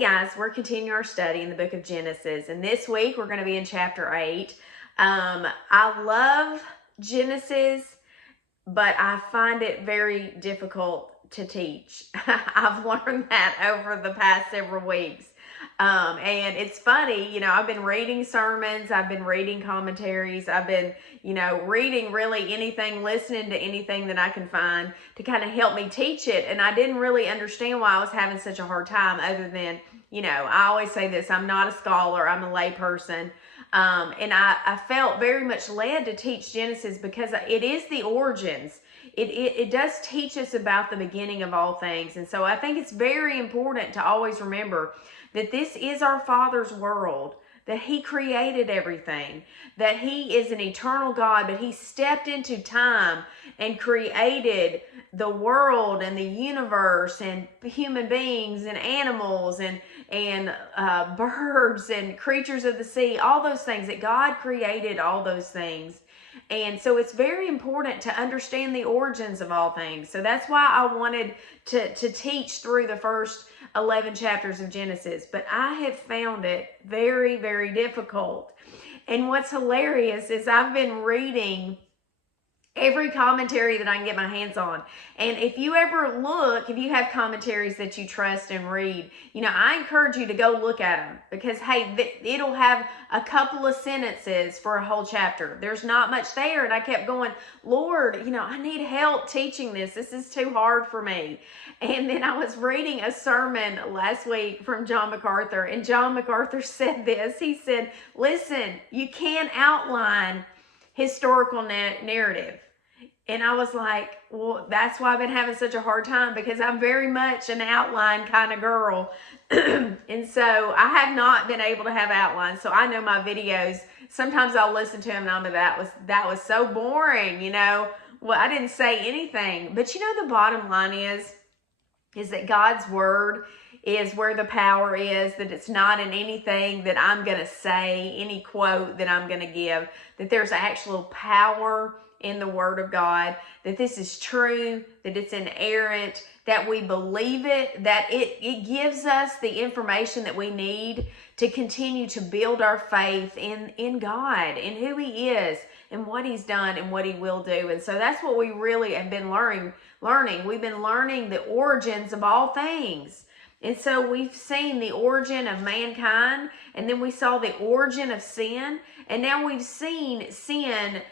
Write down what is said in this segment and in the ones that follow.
guys, we're continuing our study in the book of Genesis, and this week we're going to be in chapter 8. I love Genesis, but I find it very difficult to teach. I've learned that over the past several weeks. And it's funny, I've been reading sermons, I've been reading commentaries, I've been, reading really anything, listening to anything that I can find to kind of help me teach it. And I didn't really understand why I was having such a hard time, other than, I always say this, I'm not a scholar, I'm a lay person. And I felt very much led to teach Genesis because it is the origins. It does teach us about the beginning of all things. And so I think it's very important to always remember that this is our Father's world, that He created everything, that He is an eternal God, but He stepped into time and created the world and the universe and human beings and animals and birds and creatures of the sea, all those things, that God created all those things. And so it's very important to understand the origins of all things. So that's why I wanted to teach through the first 11 chapters of Genesis. But I have found it very, very difficult. And what's hilarious is I've been reading every commentary that I can get my hands on. And if you ever look, if you have commentaries that you trust and read, I encourage you to go look at them, because hey, it'll have a couple of sentences for a whole chapter. There's not much there. And I kept going, Lord, I need help teaching this. This is too hard for me. And then I was reading a sermon last week from John MacArthur, and John MacArthur said this. He said, listen, you can't outline historical narrative. And I was like, well, that's why I've been having such a hard time, because I'm very much an outline kind of girl. And so I have not been able to have outlines. So I know my videos, sometimes I'll listen to them and I'm like, that was so boring, Well, I didn't say anything. But the bottom line is that God's word is where the power is, that it's not in anything that I'm going to say, any quote that I'm going to give, that there's actual power in the word of God, that this is true, that it's inerrant, that we believe it, that it gives us the information that we need to continue to build our faith in God, in who He is and what He's done and what He will do. And so that's what we really have been learning. We've been learning the origins of all things. And so we've seen the origin of mankind, and then we saw the origin of sin, and now we've seen sin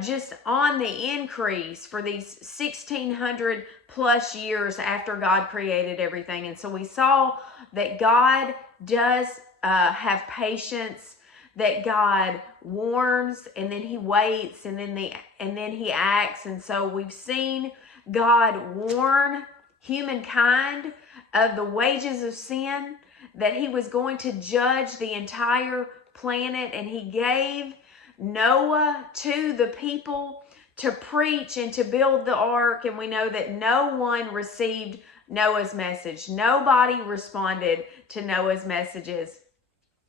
just on the increase for these 1600 plus years after God created everything. And so we saw that God does have patience, that God warns, and then He waits, and then He acts. And so we've seen God warn humankind of the wages of sin, that He was going to judge the entire planet, and He gave Noah to the people to preach and to build the ark. And we know that no one received Noah's message. Nobody responded to Noah's messages.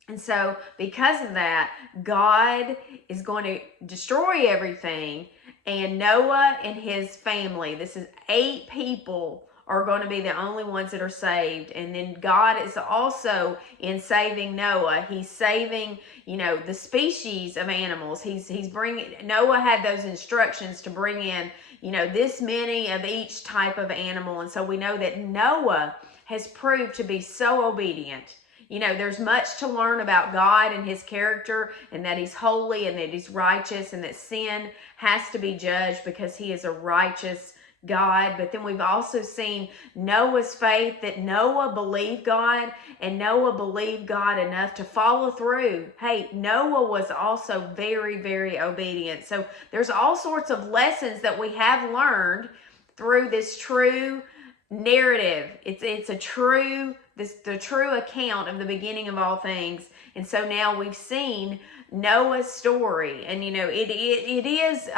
And so because of that, God is going to destroy everything, and Noah and his family, this is 8 people, are going to be the only ones that are saved. And then God is also, in saving Noah, He's saving, the species of animals. He's bringing, Noah had those instructions to bring in, this many of each type of animal. And so we know that Noah has proved to be so obedient. There's much to learn about God and His character, and that He's holy and that He's righteous, and that sin has to be judged because He is a righteous God. But then we've also seen Noah's faith, that Noah believed God, and Noah believed God enough to follow through. Hey, Noah was also very, very obedient. So there's all sorts of lessons that we have learned through this true narrative. It's a true, the true account of the beginning of all things. And so now we've seen Noah's story, and it is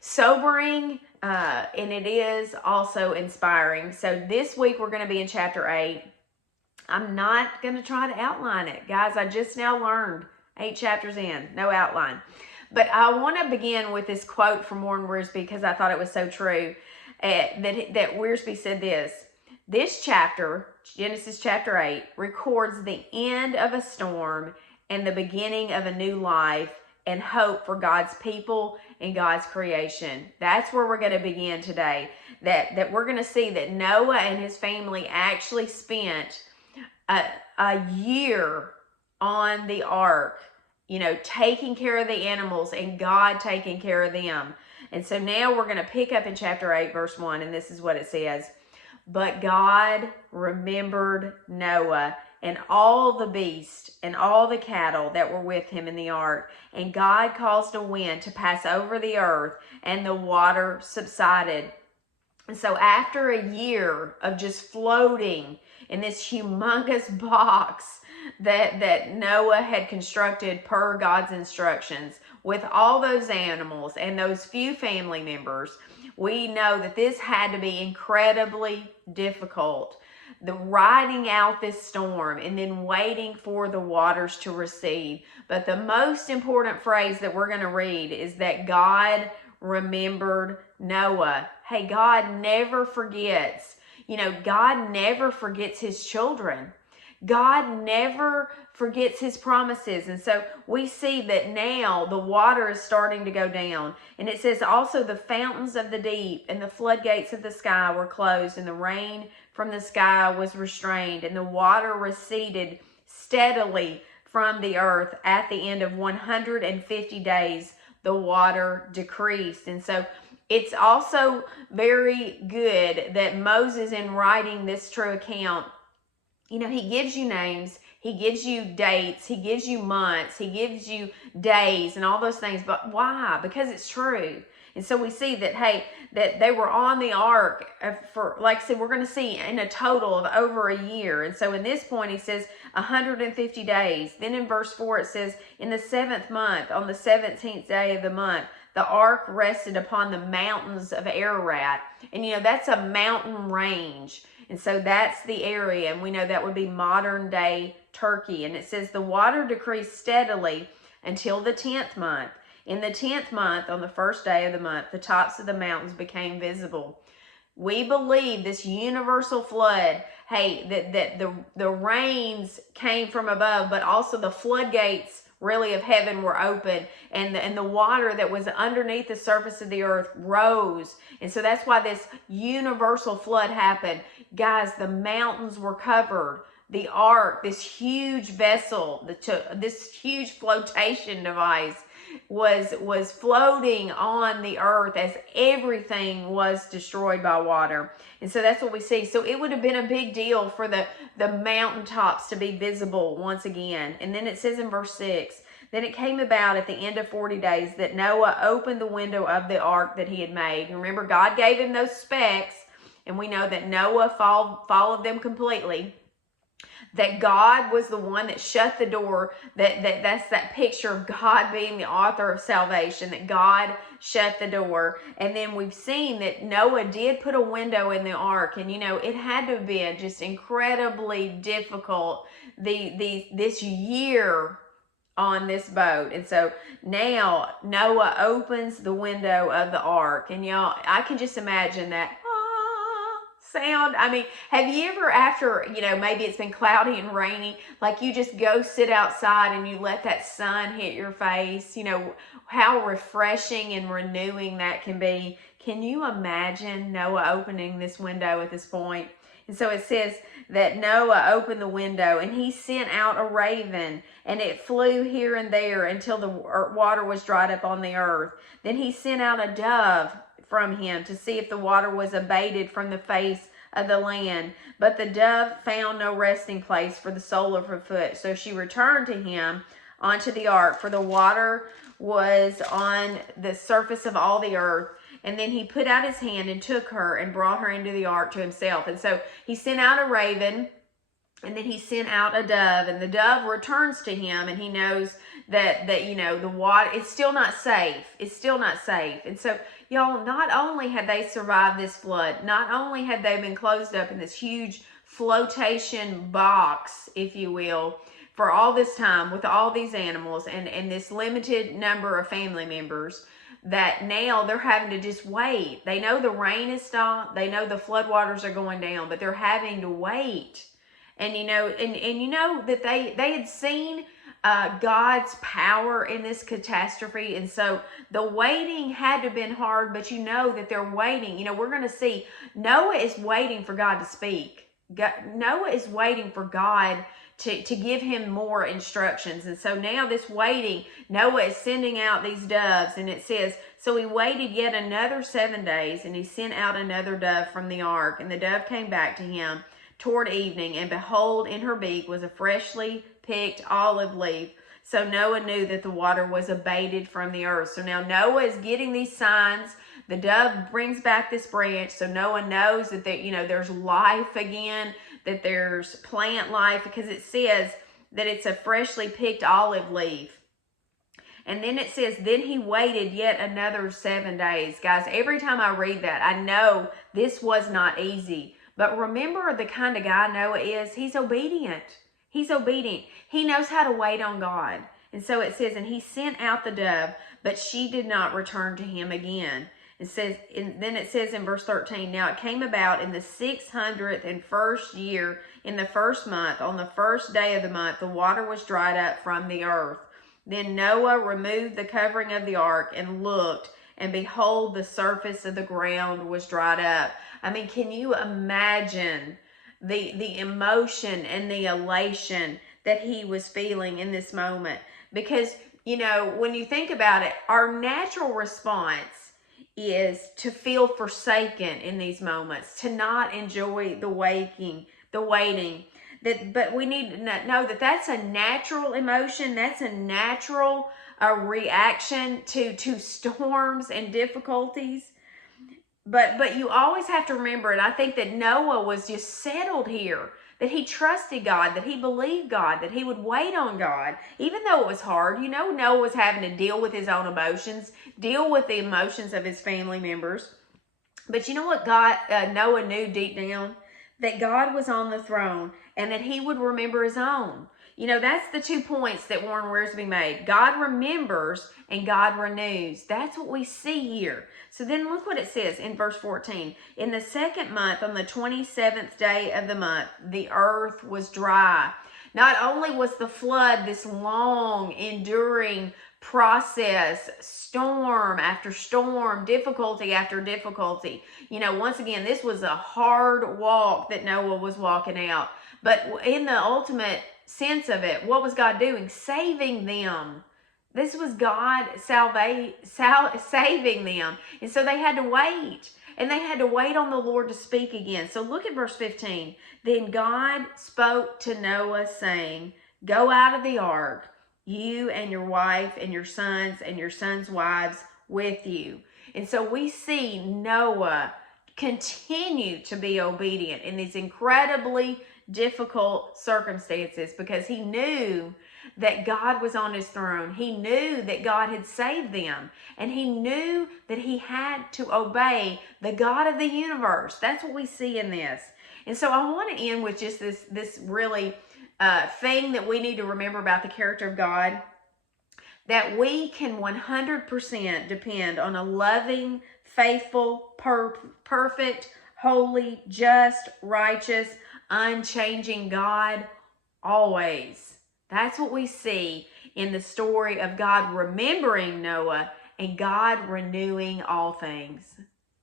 sobering, and it is also inspiring. So this week we're going to be in chapter 8. I'm not going to try to outline it, guys. I just now learned 8 chapters in, no outline. But I want to begin with this quote from Warren Wiersbe, because I thought it was so true. That Wiersbe said this: This chapter, Genesis chapter 8, records the end of a storm and the beginning of a new life and hope for God's people and God's creation. That's where we're going to begin today. That we're going to see that Noah and his family actually spent a year on the ark, taking care of the animals and God taking care of them. And so now we're going to pick up in chapter 8, verse 1, and this is what it says. But God remembered Noah and all the beasts and all the cattle that were with him in the ark. And God caused a wind to pass over the earth, and the water subsided. And so after a year of just floating in this humongous box that Noah had constructed per God's instructions, with all those animals and those few family members, we know that this had to be incredibly difficult. The riding out this storm and then waiting for the waters to recede. But the most important phrase that we're going to read is that God remembered Noah. Hey, God never forgets. God never forgets his children. God never forgets his promises. And so we see that now the water is starting to go down. And it says also the fountains of the deep and the floodgates of the sky were closed, and the rain from the sky was restrained, and the water receded steadily from the earth. At the end of 150 days, the water decreased. And so it's also very good that Moses, in writing this true account, he gives you names, he gives you dates, he gives you months, he gives you days and all those things. But why? Because it's true. And so we see that, that they were on the ark for, like I said, we're going to see in a total of over a year. And so in this point, he says 150 days. Then in verse 4, it says, in the 7th month, on the 17th day of the month, the ark rested upon the mountains of Ararat. And that's a mountain range. And so that's the area. And we know that would be modern day Turkey. And it says the water decreased steadily until the 10th month. In the 10th month, on the first day of the month, the tops of the mountains became visible. We believe this universal flood, that the rains came from above, but also the floodgates really of heaven were open, and the water that was underneath the surface of the earth rose. And so that's why this universal flood happened. Guys, the mountains were covered. The ark, this huge vessel, this huge flotation device was floating on the earth as everything was destroyed by water. And so that's what we see. So it would have been a big deal for the mountaintops to be visible once again. And then it says in verse 6, then it came about at the end of 40 days that Noah opened the window of the ark that he had made. And remember, God gave him those specs, and we know that Noah followed them completely. That God was the one that shut the door. That's that picture of God being the author of salvation, that God shut the door. And then we've seen that Noah did put a window in the ark, and it had to have been just incredibly difficult this year on this boat. And so now Noah opens the window of the ark, and y'all, I can just imagine that sound. I mean, have you ever, after, maybe it's been cloudy and rainy, like you just go sit outside and you let that sun hit your face, how refreshing and renewing that can be. Can you imagine Noah opening this window at this point? And so it says that Noah opened the window, and he sent out a raven, and it flew here and there until the water was dried up on the earth. Then he sent out a dove from him to see if the water was abated from the face of the land. But the dove found no resting place for the sole of her foot. So she returned to him onto the ark, for the water was on the surface of all the earth. And then he put out his hand and took her and brought her into the ark to himself. And so he sent out a raven, and then he sent out a dove, and the dove returns to him, and he knows that the water, it's still not safe. It's still not safe. And so, y'all, not only had they survived this flood, not only had they been closed up in this huge flotation box, if you will, for all this time with all these animals and this limited number of family members, that now they're having to just wait. They know the rain is stopped. They know the floodwaters are going down, but they're having to wait. And that they had seen God's power in this catastrophe. And so the waiting had to have been hard, but that they're waiting. We're going to see Noah is waiting for God to speak. Noah is waiting for God to give him more instructions. And so now this waiting, Noah is sending out these doves, and it says, so he waited yet another 7 days, and he sent out another dove from the ark, and the dove came back to him toward evening, and behold, in her beak was a freshly picked olive leaf. So Noah knew that the water was abated from the earth. So now Noah is getting these signs. The dove brings back this branch, so Noah knows that there's life again, that there's plant life, because it says that it's a freshly picked olive leaf. And then it says, then he waited yet another 7 days. Guys, every time I read that, I know this was not easy. But remember the kind of guy Noah is. He's obedient. He's obedient. He knows how to wait on God. And so it says, and he sent out the dove, but she did not return to him again. Then it says in verse 13, now it came about in the 601st year, in the first month, on the first day of the month, the water was dried up from the earth. Then Noah removed the covering of the ark and looked, and behold, the surface of the ground was dried up. I mean, can you imagine the emotion and the elation that he was feeling in this moment? Because, when you think about it, our natural response is to feel forsaken in these moments, to not enjoy the waiting. But we need to know that that's a natural emotion. That's a natural reaction to storms and difficulties. But you always have to remember, and I think that Noah was just settled here, that he trusted God, that he believed God, that he would wait on God, even though it was hard. Noah was having to deal with his own emotions, deal with the emotions of his family members. But you know what Noah knew deep down? That God was on the throne and that he would remember his own. That's the 2 points that Warren Wiersbe made. God remembers and God renews. That's what we see here. So then look what it says in verse 14. In the 2nd month, on the 27th day of the month, the earth was dry. Not only was the flood this long, enduring process, storm after storm, difficulty after difficulty. Once again, this was a hard walk that Noah was walking out. But in the ultimate sense of it, what was God doing? Saving them. This was God saving them. And so they had to wait. And they had to wait on the Lord to speak again. So look at verse 15. Then God spoke to Noah, saying, go out of the ark, you and your wife and your sons' wives with you. And so we see Noah continue to be obedient in these incredibly difficult circumstances, because he knew that God was on his throne. He knew that God had saved them, and he knew that he had to obey the God of the universe. That's what we see in this. And so I want to end with just this really thing that we need to remember about the character of God, that we can 100% depend on a loving, faithful, perfect, holy, just, righteous, unchanging God always. That's what we see in the story of God remembering Noah and God renewing all things.